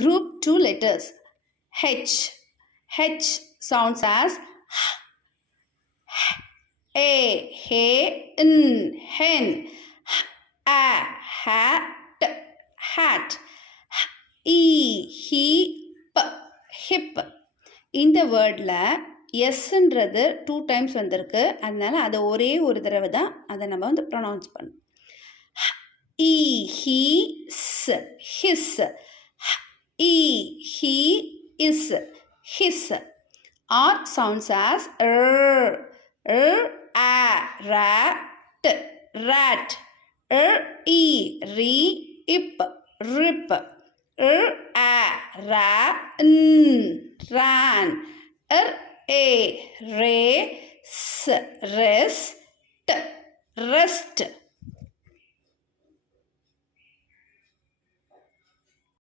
Group two letters. H. H sounds as A. He. N. Hen. A. Hat. Hat. E. He. P. Hip. இந்த வேர்டில் எஸ்ன்றது 2 times வந்திருக்கு. அதனால் அதை ஒரே ஒரு தடவை தான் அதை நம்ம வந்து ப்ரொனவுன்ஸ் பண்ணணும். E. He. S. His. E. He. Is. His. R sounds as A. Rat. Rat. E. Re. Ip. Rip. A. Ran. Ran. A. Ray. Rest. Rest.